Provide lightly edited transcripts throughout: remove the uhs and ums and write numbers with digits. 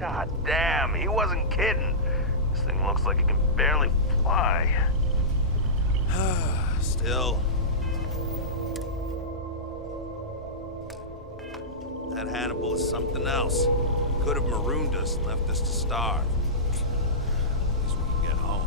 God damn, he wasn't kidding. This thing looks like it can barely fly. Still. That Hannibal is something else. Could have marooned us and left us to starve. At least we can get home.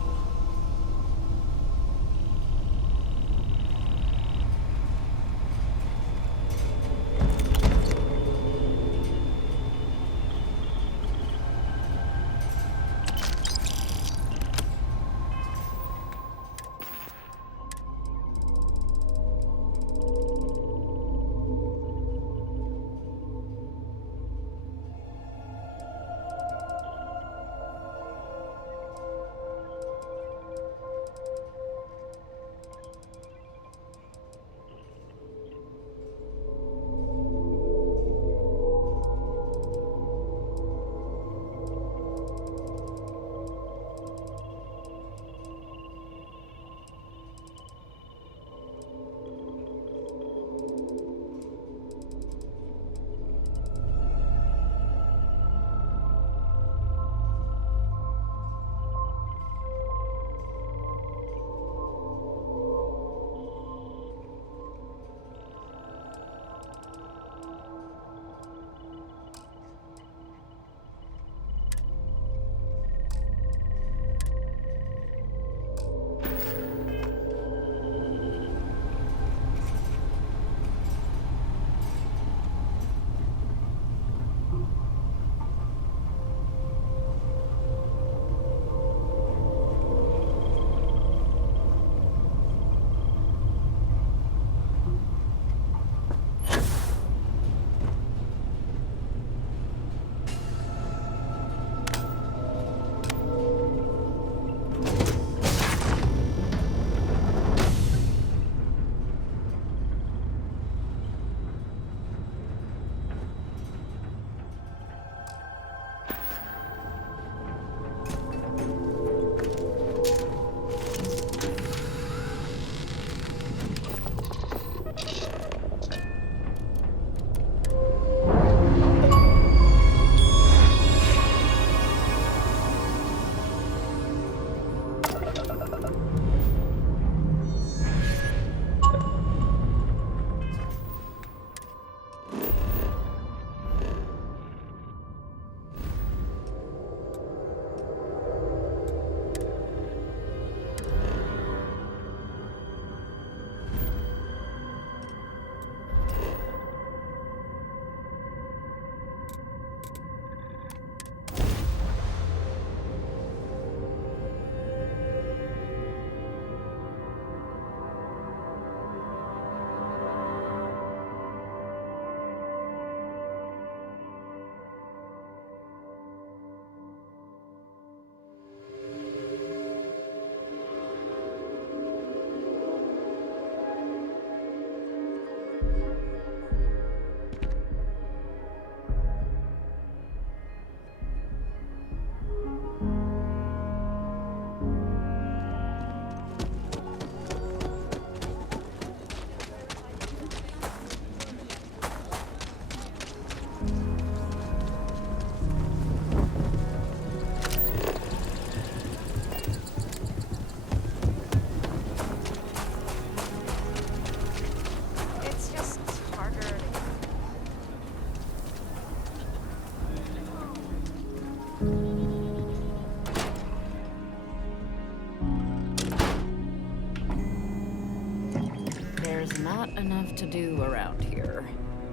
There's not enough to do around here.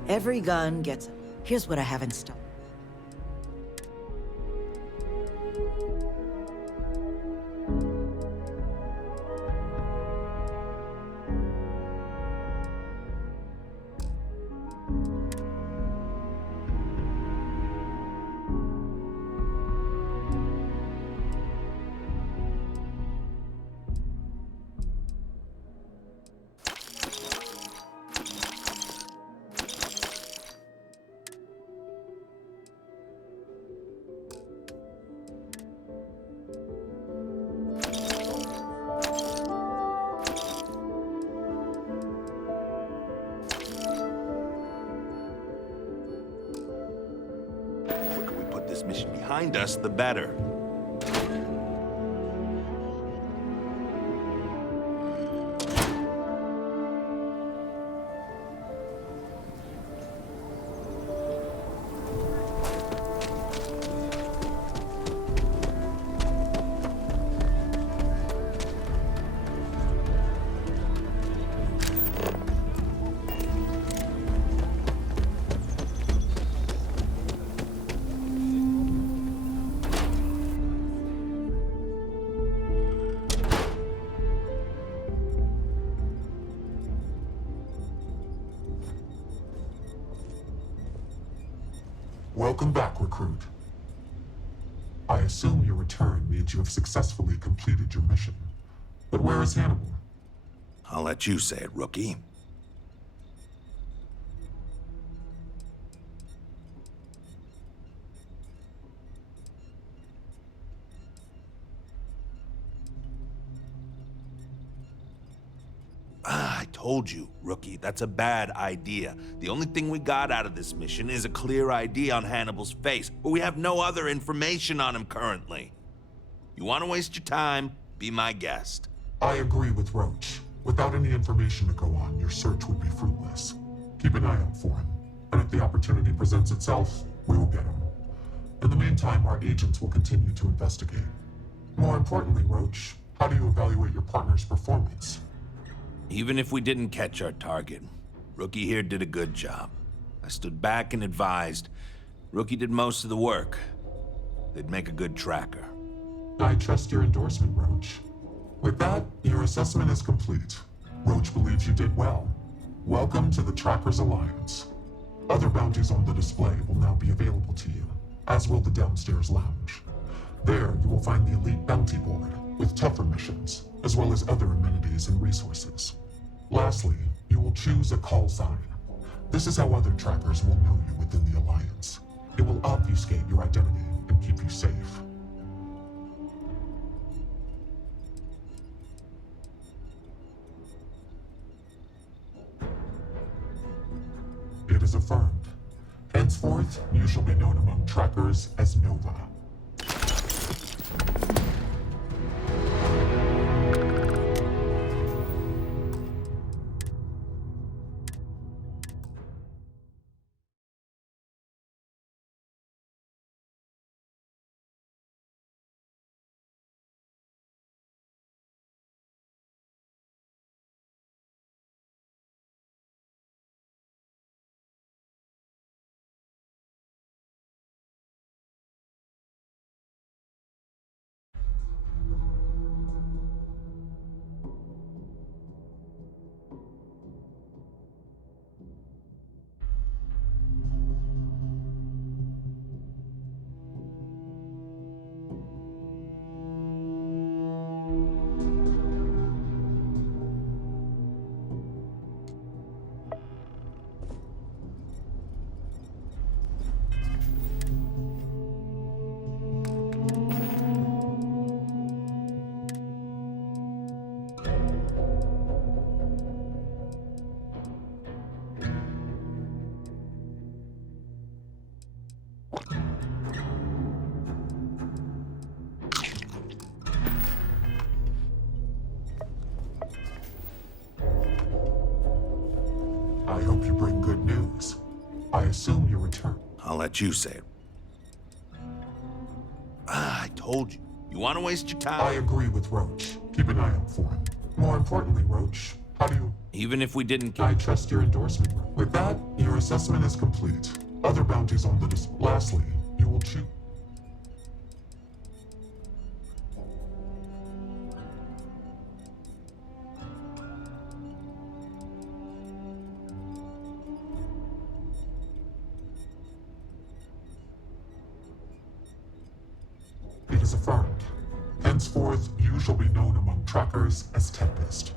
Every gun gets... Here's what I have in stock. this mission behind us, the better. Welcome back, recruit. I assume your return means you have successfully completed your mission. But where is Hannibal? I'll let you say it, rookie. I told you, rookie, that's a bad idea. The only thing we got out of this mission is a clear ID on Hannibal's face, but we have no other information on him currently. You want to waste your time? Be my guest. I agree with Roach. Without any information to go on, your search would be fruitless. Keep an eye out for him, and if the opportunity presents itself, we will get him. In the meantime, our agents will continue to investigate. More importantly, Roach, how do you evaluate your partner's performance? Even if we didn't catch our target, Rookie here did a good job. I stood back and advised. Rookie did most of the work. They'd make a good tracker. I trust your endorsement, Roach. With that, your assessment is complete. Roach believes you did well. Welcome to the Trackers Alliance. Other bounties on the display will now be available to you, as will the downstairs lounge. There, you will find the elite bounty board, with tougher missions, as well as other amenities and resources. Lastly, you will choose a call sign. This is how other trackers will know you within the Alliance. It will obfuscate your identity and keep you safe. It is affirmed. Henceforth, you shall be known among trackers as Nova. I hope you bring good news. I assume you return. I'll let you say it. I told you. You want to waste your time? I agree with Roach. Keep an eye out for him. More importantly, Roach, how do you... Even if we didn't I trust your endorsement. With that, your assessment is complete. Other bounties on the Lastly, you will choose... It is affirmed. Henceforth, you shall be known among trackers as Tempest.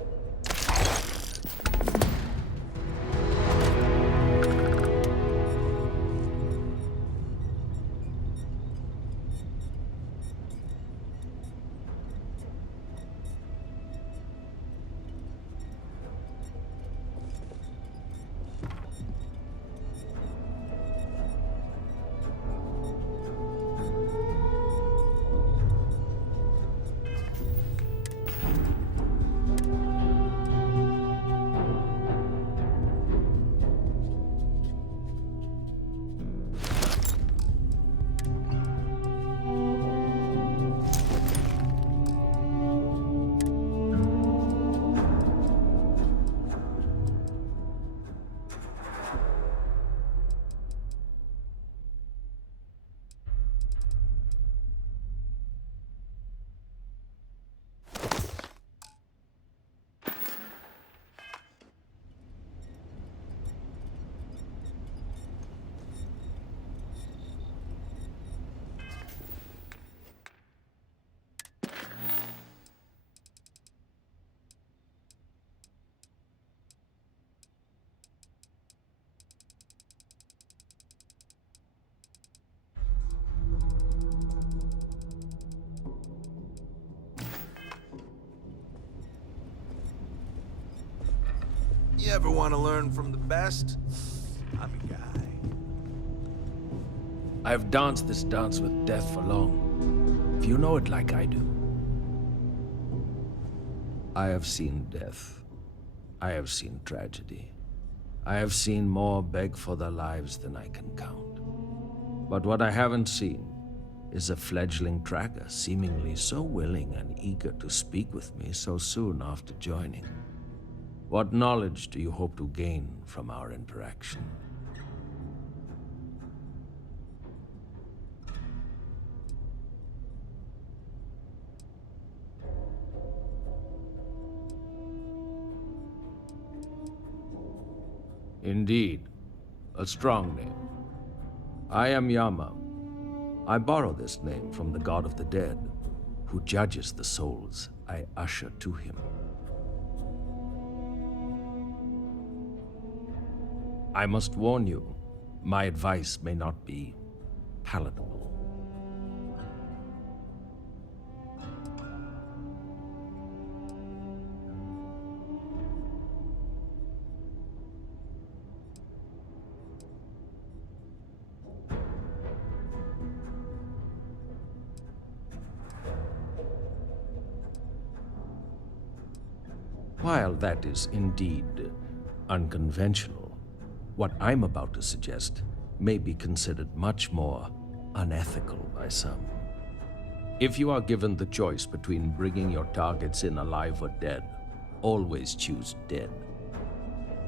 ever want to learn from the best, I'm your guy. I have danced this dance with death for long. If you know it like I do. I have seen death. I have seen tragedy. I have seen more beg for their lives than I can count. But what I haven't seen is a fledgling tracker seemingly so willing and eager to speak with me so soon after joining. What knowledge do you hope to gain from our interaction? Indeed, a strong name. I am Yama. I borrow this name from the god of the dead, who judges the souls I usher to him. I must warn you, my advice may not be palatable. While that is indeed unconventional, what I'm about to suggest may be considered much more unethical by some. If you are given the choice between bringing your targets in alive or dead, always choose dead.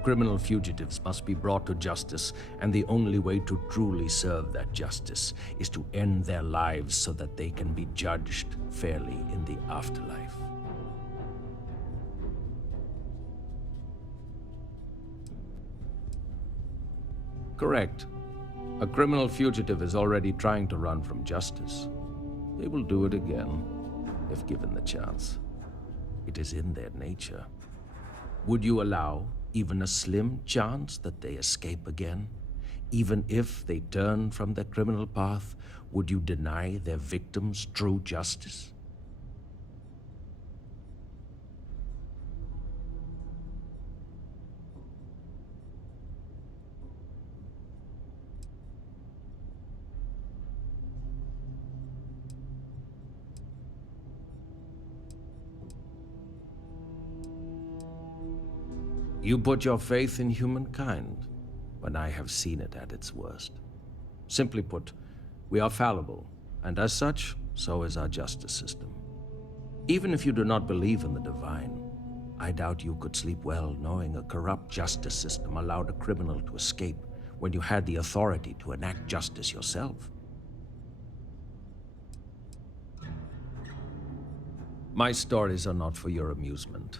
Criminal fugitives must be brought to justice, and the only way to truly serve that justice is to end their lives so that they can be judged fairly in the afterlife. Correct. A criminal fugitive is already trying to run from justice. They will do it again, if given the chance. It is in their nature. Would you allow even a slim chance that they escape again? Even if they turn from their criminal path, would you deny their victims true justice? You put your faith in humankind when I have seen it at its worst. Simply put, we are fallible, and as such, so is our justice system. Even if you do not believe in the divine, I doubt you could sleep well knowing a corrupt justice system allowed a criminal to escape when you had the authority to enact justice yourself. My stories are not for your amusement,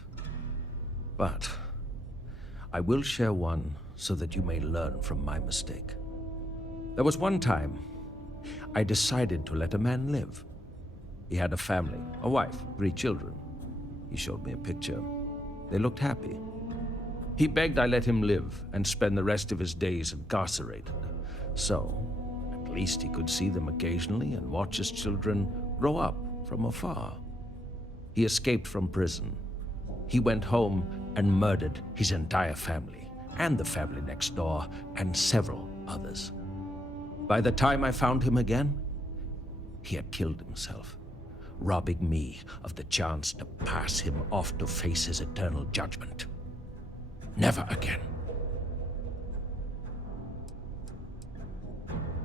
but I will share one so that you may learn from my mistake. There was one time I decided to let a man live. He had a family, a wife, 3 children. He showed me a picture. They looked happy. He begged I let him live and spend the rest of his days incarcerated. So, at least he could see them occasionally and watch his children grow up from afar. He escaped from prison. He went home and murdered his entire family, and the family next door, and several others. By the time I found him again, he had killed himself, robbing me of the chance to pass him off to face his eternal judgment. Never again.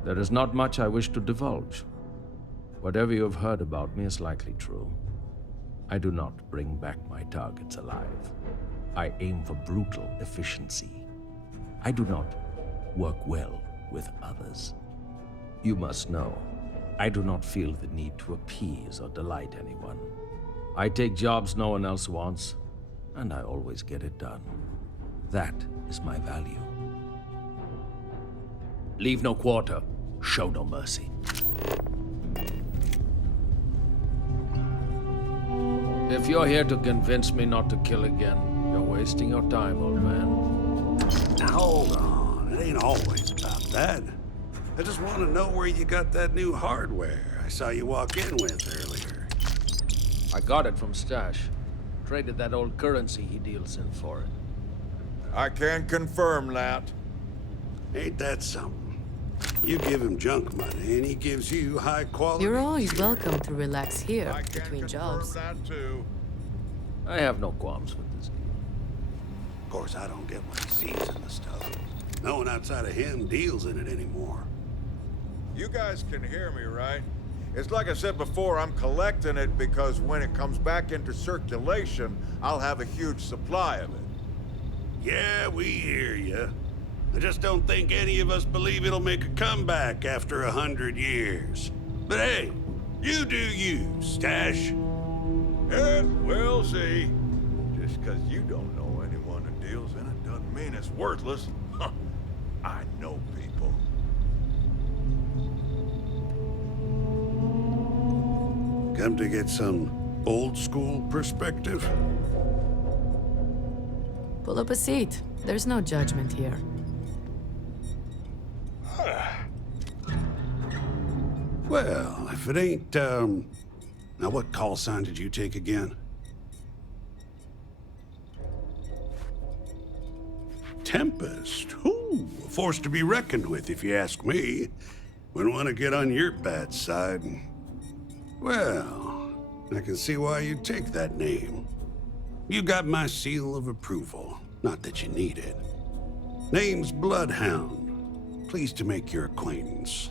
There is not much I wish to divulge. Whatever you have heard about me is likely true. I do not bring back my targets alive. I aim for brutal efficiency. I do not work well with others. You must know, I do not feel the need to appease or delight anyone. I take jobs no one else wants, and I always get it done. That is my value. Leave no quarter, show no mercy. If you're here to convince me not to kill again, you're wasting your time, old man. Now hold on, it ain't always about that. I just want to know where you got that new hardware I saw you walk in with earlier. I got it from Stash. Traded that old currency he deals in for it. I can confirm that. Ain't that something? You give him junk money, and he gives you high-quality... You're always welcome to relax here, I can between confirm jobs. that too. I have no qualms with this deal. Of course, I don't get what he sees in the stuff. No one outside of him deals in it anymore. You guys can hear me, right? It's like I said before, I'm collecting it because when it comes back into circulation, I'll have a huge supply of it. Yeah, we hear you. I just don't think any of us believe it'll make a comeback after 100 years. But hey, you do you, Stash. Yeah, we'll see. Just because you don't know anyone who deals in it doesn't mean it's worthless. I know people. Come to get some old-school perspective? Pull up a seat. There's no judgment here. Well, if it ain't, Now, what call sign did you take again? Tempest. Ooh, a force to be reckoned with, if you ask me. Wouldn't want to get on your bad side. Well, I can see why you'd take that name. You got my seal of approval. Not that you need it. Name's Bloodhound. Pleased to make your acquaintance.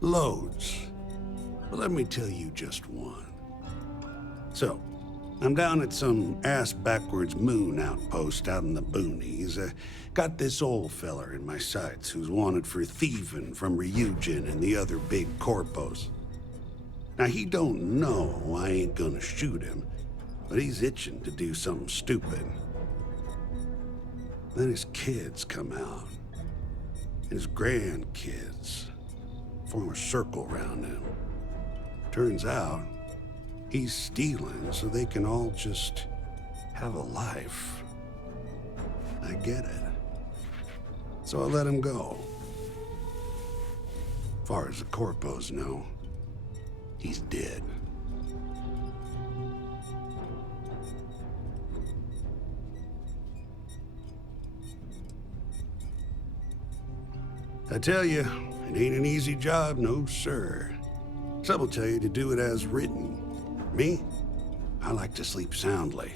Loads. But let me tell you just one. So, I'm down at some ass-backwards moon outpost out in the boonies. Got this old feller in my sights who's wanted for thieving from Ryujin and the other big corpos. Now, he don't know I ain't gonna shoot him, but he's itching to do something stupid. Then his kids come out. His grandkids form a circle around him. Turns out, he's stealing so they can all just have a life. I get it. So I let him go. Far as the corpos know, he's dead. I tell you, it ain't an easy job, no sir. Some will tell you to do it as written. Me? I like to sleep soundly.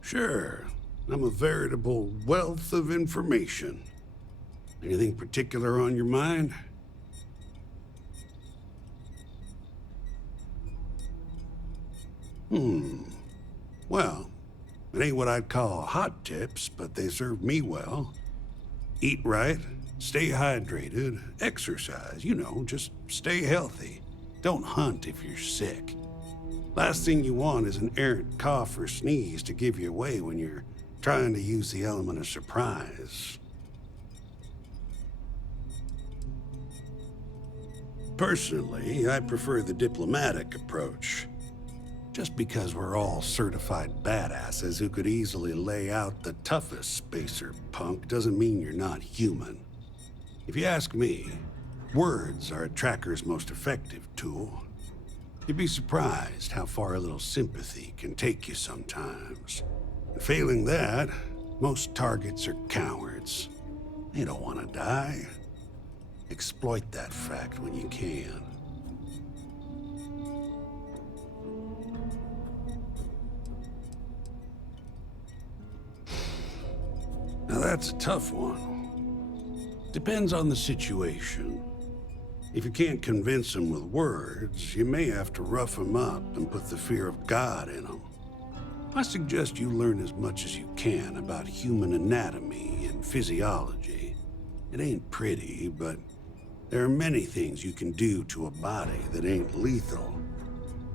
Sure, I'm a veritable wealth of information. Anything particular on your mind? Well, it ain't what I'd call hot tips, but they serve me well. Eat right, stay hydrated, exercise, you know, just stay healthy. Don't hunt if you're sick. Last thing you want is an errant cough or sneeze to give you away when you're trying to use the element of surprise. Personally, I prefer the diplomatic approach. Just because we're all certified badasses who could easily lay out the toughest spacer punk doesn't mean you're not human. If you ask me, words are a tracker's most effective tool. You'd be surprised how far a little sympathy can take you sometimes. And failing that, most targets are cowards. They don't want to die. Exploit that fact when you can. Now that's a tough one. Depends on the situation. If you can't convince them with words, you may have to rough them up and put the fear of God in them. I suggest you learn as much as you can about human anatomy and physiology. It ain't pretty, but there are many things you can do to a body that ain't lethal,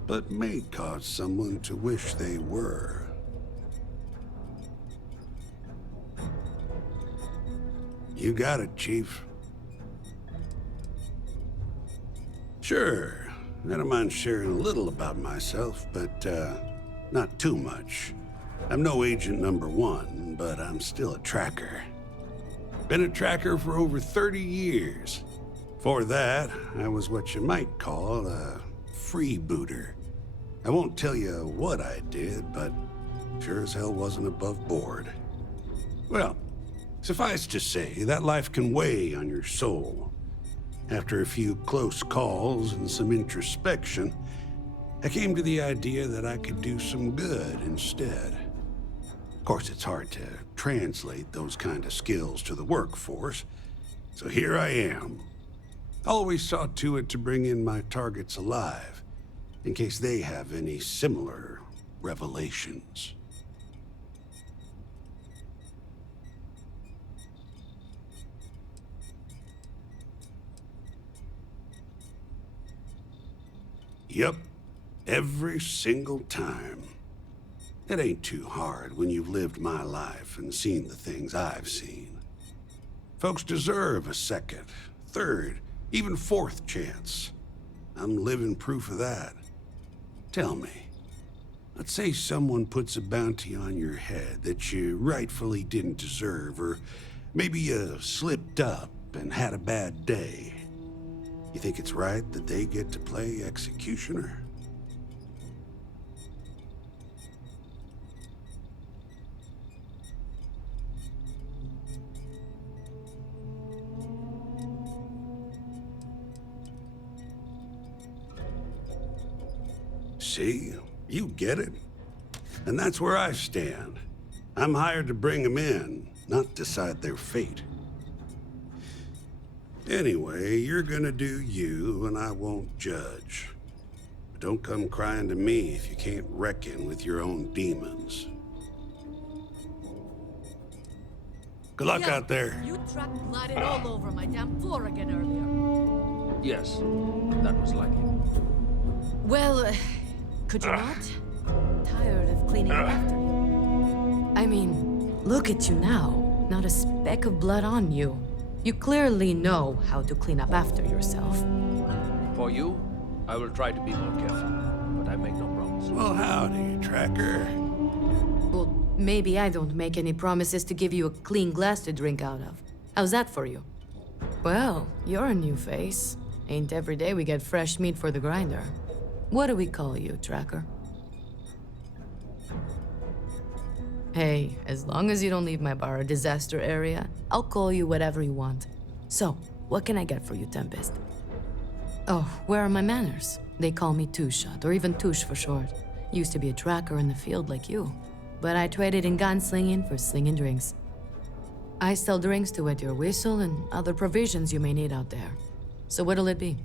but may cause someone to wish they were. You got it, Chief. Sure, I don't mind sharing a little about myself, but not too much. I'm no agent number one, but I'm still a tracker. Been a tracker for over 30 years. Before that, I was what you might call a freebooter. I won't tell you what I did, but sure as hell wasn't above board. Well, suffice to say, that life can weigh on your soul. After a few close calls and some introspection, I came to the idea that I could do some good instead. Of course, it's hard to translate those kind of skills to the workforce, so here I am. Always saw to it to bring in my targets alive, in case they have any similar revelations. Yep, every single time. It ain't too hard when you've lived my life and seen the things I've seen. Folks deserve a second, third, even fourth chance. I'm living proof of that. Tell me, let's say someone puts a bounty on your head that you rightfully didn't deserve, or maybe you slipped up and had a bad day. You think it's right that they get to play executioner? See? You get it. And that's where I stand. I'm hired to bring them in, not decide their fate. Anyway, you're gonna do you, and I won't judge. But don't come crying to me if you can't reckon with your own demons. Good luck out there. You tracked blooded all over my damn floor again earlier. Yes, that was likely. Well, could you not? Tired of cleaning up after you. I mean, look at you now. Not a speck of blood on you. You clearly know how to clean up after yourself. For you, I will try to be more careful, but I make no promise. Well, howdy, Tracker. Well, maybe I don't make any promises to give you a clean glass to drink out of. How's that for you? Well, you're a new face. Ain't every day we get fresh meat for the grinder. What do we call you, Tracker? Hey, as long as you don't leave my bar a disaster area, I'll call you whatever you want. So, what can I get for you, Tempest? Oh, where are my manners? They call me Two-Shot, or even Touche for short. Used to be a tracker in the field like you. But I traded in gunslinging for slinging drinks. I sell drinks to wet your whistle and other provisions you may need out there. So what'll it be?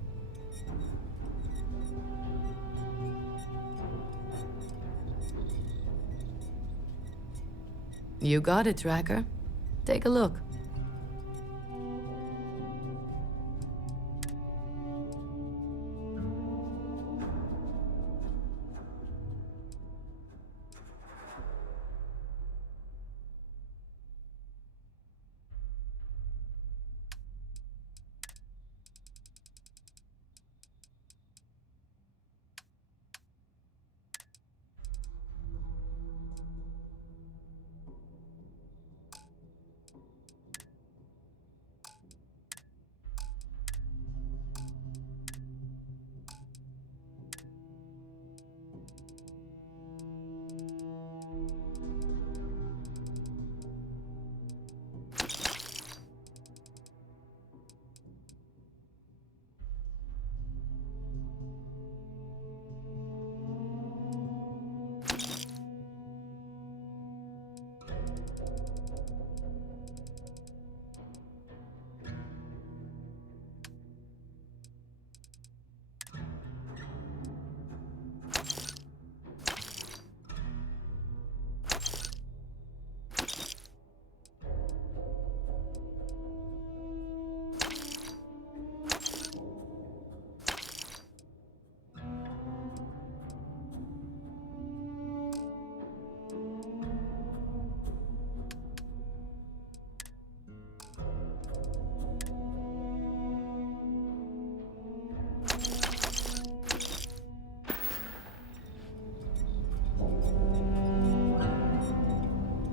You got it, Tracker. Take a look.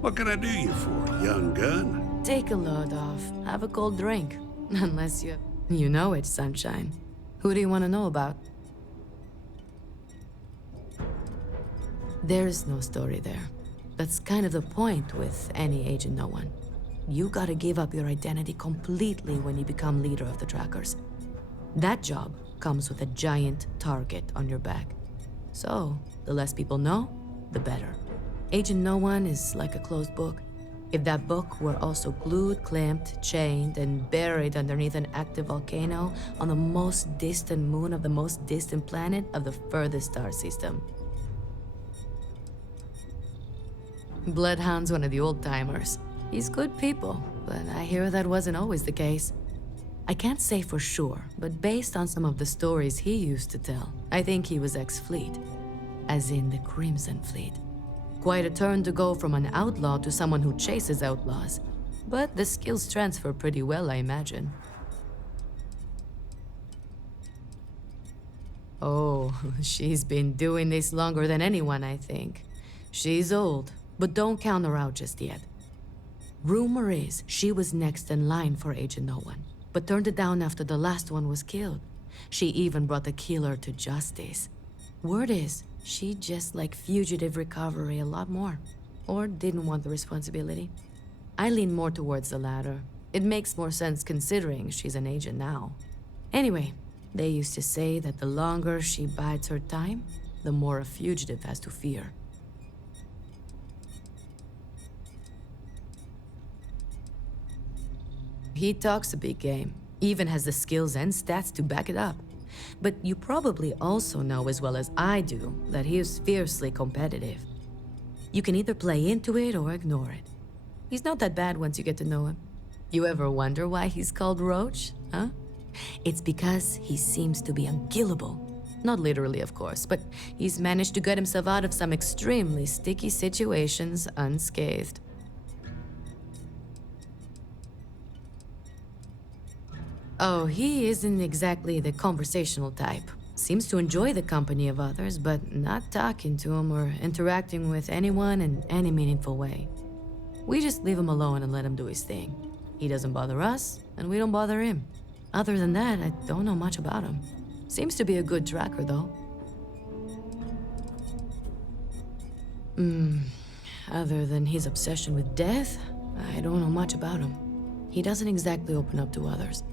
What can I do you for, young gun? Take a load off. Have a cold drink. Unless you know it, sunshine. Who do you want to know about? There's no story there. That's kind of the point with any Agent No One. You gotta give up your identity completely when you become leader of the Trackers. That job comes with a giant target on your back. So, the less people know, the better. Agent No One is like a closed book. If that book were also glued, clamped, chained, and buried underneath an active volcano on the most distant moon of the most distant planet of the furthest star system. Bloodhound's one of the old-timers. He's good people, but I hear that wasn't always the case. I can't say for sure, but based on some of the stories he used to tell, I think he was ex-Fleet, as in the Crimson Fleet. Quite a turn to go from an outlaw to someone who chases outlaws, but the skills transfer pretty well, I imagine. Oh, she's been doing this longer than anyone, I think. She's old, but don't count her out just yet. Rumor is she was next in line for Agent No One, but turned it down after the last one was killed. She even brought the killer to justice. Word is, she just liked fugitive recovery a lot more, or didn't want the responsibility. I lean more towards the latter. It makes more sense considering she's an agent now. Anyway, they used to say that the longer she bides her time, the more a fugitive has to fear. He talks a big game, even has the skills and stats to back it up. But you probably also know as well as I do that he is fiercely competitive. You can either play into it or ignore it. He's not that bad once you get to know him. You ever wonder why he's called Roach, huh? It's because he seems to be unkillable. Not literally, of course, but he's managed to get himself out of some extremely sticky situations unscathed. Oh, he isn't exactly the conversational type. Seems to enjoy the company of others, but not talking to them or interacting with anyone in any meaningful way. We just leave him alone and let him do his thing. He doesn't bother us, and we don't bother him. Other than that, I don't know much about him. Seems to be a good tracker, though. Other than his obsession with death, I don't know much about him. He doesn't exactly open up to others.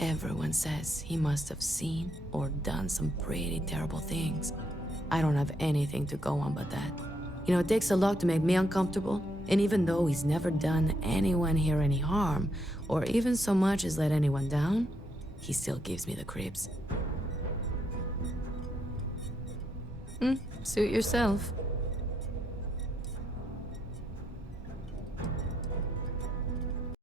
Everyone says he must have seen or done some pretty terrible things. I don't have anything to go on but that. You know, it takes a lot to make me uncomfortable, and even though he's never done anyone here any harm, or even so much as let anyone down, he still gives me the creeps. Suit yourself.